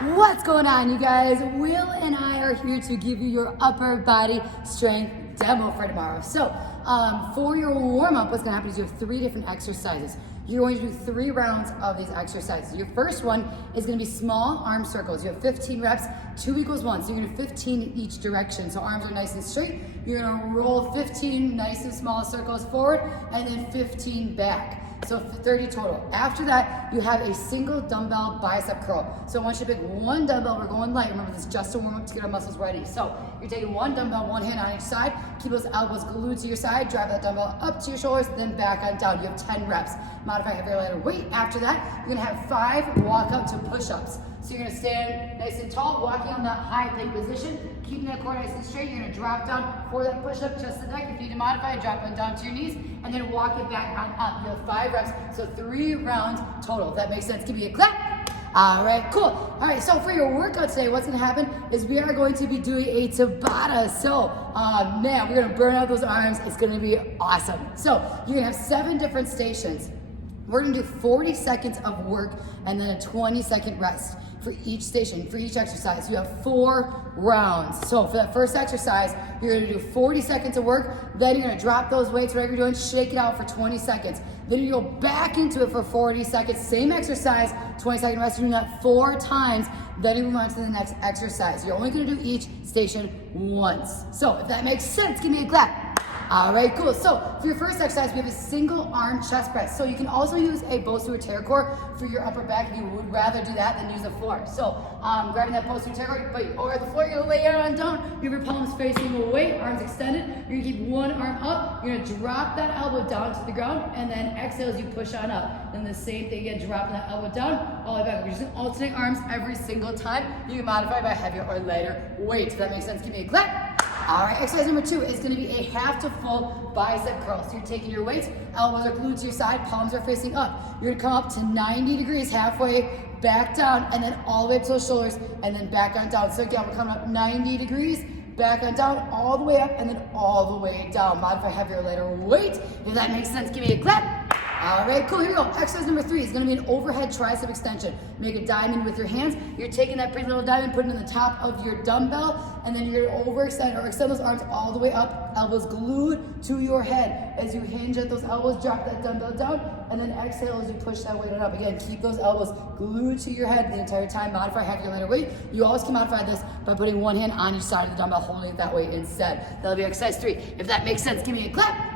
What's going on, you guys? Will and I are here to give you your upper body strength demo for tomorrow. So, for your warm-up, what's gonna happen is you have 3 different exercises. You're going to do 3 rounds of these exercises. Your first one is gonna be small arm circles. You have 15 reps, 2 equals 1. So you're gonna do 15 in each direction. So arms are nice and straight. You're gonna roll 15 nice and small circles forward, and then 15 back. So 30 total. After that, you have a single dumbbell bicep curl. So once you pick one dumbbell, we're going light. Remember, this is just a warm up to get our muscles ready. So you're taking one dumbbell, one hand on each side. Keep those elbows glued to your side. Drive that dumbbell up to your shoulders, then back on down. You have 10 reps. Modify heavier, lighter weight. After that, you're gonna have 5 walk up to push-ups. So you're gonna stand nice and tall, walking on that high plank position, keeping that core nice and straight. You're gonna drop down for that push-up, just the neck. If you need to modify, drop it down to your knees, and then walk it back on up. You have 5 reps, so 3 rounds total. If that makes sense, give me a clap. All right, cool. All right, so for your workout today, what's gonna happen is we are going to be doing a Tabata. So, man, we're gonna burn out those arms. It's gonna be awesome. So you're gonna have 7 different stations. We're gonna do 40 seconds of work and then a 20-second rest for each station, for each exercise. You have 4 rounds. So for that first exercise, you're gonna do 40 seconds of work, then you're gonna drop those weights, whatever you're doing, shake it out for 20 seconds. Then you go back into it for 40 seconds, same exercise, 20-second rest, you're doing that 4 times, then you move on to the next exercise. You're only gonna do each station once. So if that makes sense, give me a clap. All right, cool. So for your first exercise, we have a single arm chest press. So you can also use a posterior tear core for your upper back if you would rather do that than use the floor. So grabbing that posterior tear core, but over the floor, you're gonna lay it on down. You have your palms facing away, arms extended. You're gonna keep one arm up. You're gonna drop that elbow down to the ground, and then exhale as you push on up. Then the same thing again, dropping that elbow down, all the way back. We're just gonna alternate arms every single time. You can modify by heavier or lighter weight. If that makes sense, give me a clap. All right, exercise number 2 is gonna be a half to full bicep curl. So you're taking your weights, elbows are glued to your side, palms are facing up. You're gonna come up to 90 degrees, halfway, back down, and then all the way up to the shoulders, and then back on down. So again, we're coming up 90 degrees, back on down, all the way up, and then all the way down. Modify heavier or lighter weight. If that makes sense, give me a clap. All right, cool, here we go. Exercise number 3 is gonna be an overhead tricep extension. Make a diamond with your hands. You're taking that pretty little diamond, putting it in the top of your dumbbell, and then you're gonna overextend or extend those arms all the way up, elbows glued to your head. As you hinge at those elbows, drop that dumbbell down, and then exhale as you push that weight on up. Again, keep those elbows glued to your head the entire time. Modify heavier, lighter weight. You always can modify this by putting one hand on each side of the dumbbell, holding it that way instead. That'll be exercise 3. If that makes sense, give me a clap.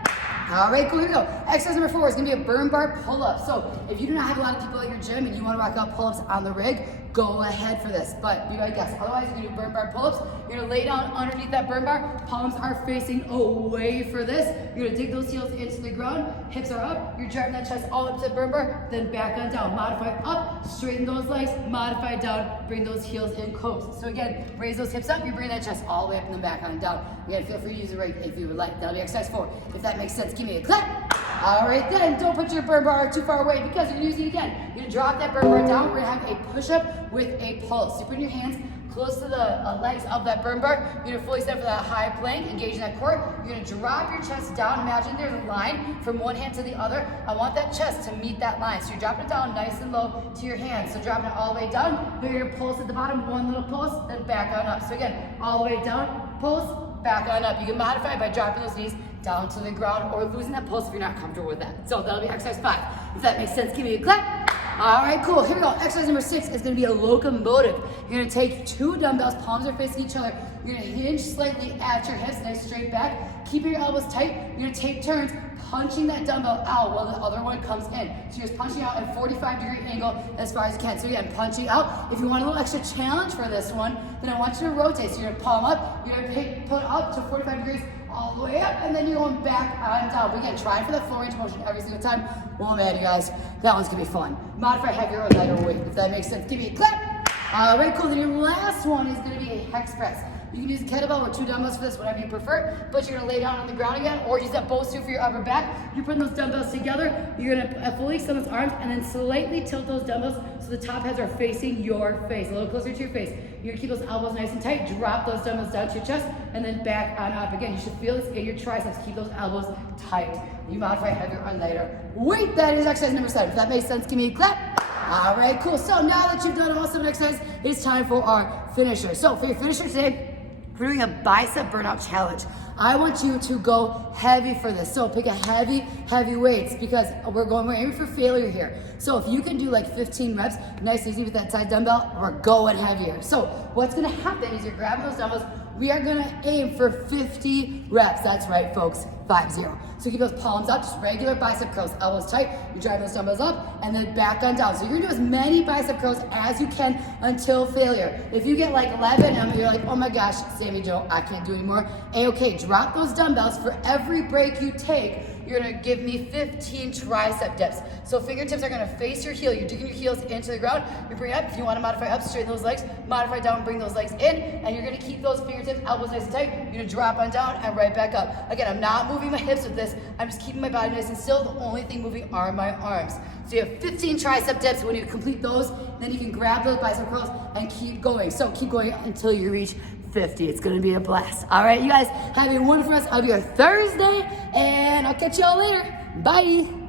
All right, cool, here we go. Exercise number 4 is gonna be a burn bar pull-up. So if you do not have a lot of people at your gym and you wanna rock out pull-ups on the rig, go ahead for this, but be my guest. Otherwise, you're gonna do burn bar pull-ups. You're gonna lay down underneath that burn bar. Palms are facing away for this. You're gonna dig those heels into the ground. Hips are up. You're driving that chest all up to the burn bar, then back on down. Modify up, straighten those legs, modify down, bring those heels in close. So again, raise those hips up. You bring that chest all the way up and then back on down. Again, feel free to use the rig if you would like. That'll be exercise 4. If that makes sense, give me a clap. All right, then don't put your burn bar too far away because you're gonna use it again. You're gonna drop that burn bar down. We're gonna have a push-up with a pulse. So put your hands close to the legs of that burn bar. You're gonna fully stand for that high plank, engaging that core. You're gonna drop your chest down. Imagine there's a line from one hand to the other. I want that chest to meet that line. So you're dropping it down nice and low to your hands. So dropping it all the way down. Then you're gonna pulse at the bottom, one little pulse, then back on up. So again, all the way down, pulse, back on up. You can modify by dropping those knees down to the ground or losing that pulse if you're not comfortable with that. So that'll be exercise 5. If that makes sense, give me a clap. All right, cool, here we go. Exercise number 6 is gonna be a locomotive. You're gonna take 2 dumbbells, palms are facing each other. You're gonna hinge slightly at your hips, nice straight back. Keep your elbows tight. You're gonna take turns punching that dumbbell out while the other one comes in. So you're just punching out at a 45-degree angle as far as you can. So again, punching out. If you want a little extra challenge for this one, then I want you to rotate. So you're gonna palm up, you're gonna pull it up to 45 degrees, all the way up, and then you're going back on down. But again, try for that full range of motion every single time. Oh man, you guys, that one's gonna be fun. Modify heavier or lighter weight, if that makes sense. Give me a clap. All right, cool, then your last one is gonna be a hex press. You can use a kettlebell or 2 dumbbells for this, whatever you prefer, but you're gonna lay down on the ground again, or use that bolster for your upper back. You're putting those dumbbells together, you're gonna fully extend those arms, and then slightly tilt those dumbbells so the top heads are facing your face, a little closer to your face. You're gonna keep those elbows nice and tight, drop those dumbbells down to your chest, and then back on up. Again, you should feel this in your triceps. Keep those elbows tight. You modify heavier or lighter weight. That is exercise number 7. If that makes sense, give me a clap. All right, cool. So now that you've done all 7 exercises, it's time for our finisher. So for your finisher today, we're doing a bicep burnout challenge. I want you to go heavy for this. So pick a heavy weights because we're aiming for failure here. So if you can do like 15 reps, nice and easy with that side dumbbell, we're going heavier. So what's gonna happen is you're grabbing those dumbbells. We are gonna aim for 50 reps. That's right, folks, 50. So keep those palms up, just regular bicep curls, elbows tight. You drive those dumbbells up and then back on down. So you're gonna do as many bicep curls as you can until failure. If you get like 11 and you're like, oh my gosh, Sammy Joe, I can't do anymore. Okay, drop those dumbbells. For every break you take, you're gonna give me 15 tricep dips. So fingertips are gonna face your heel. You're digging your heels into the ground. You bring it up. If you wanna modify up, straighten those legs. Modify down, bring those legs in. And you're gonna keep those fingertips, elbows nice and tight. You're gonna drop on down and right back up. Again, I'm not moving my hips with this. I'm just keeping my body nice and still. The only thing moving are my arms. So you have 15 tricep dips. When you complete those, then you can grab those bicep curls and keep going. So keep going until you reach 50. It's gonna be a blast. All right, you guys have a wonderful rest of your Thursday, and I'll catch y'all later. Bye.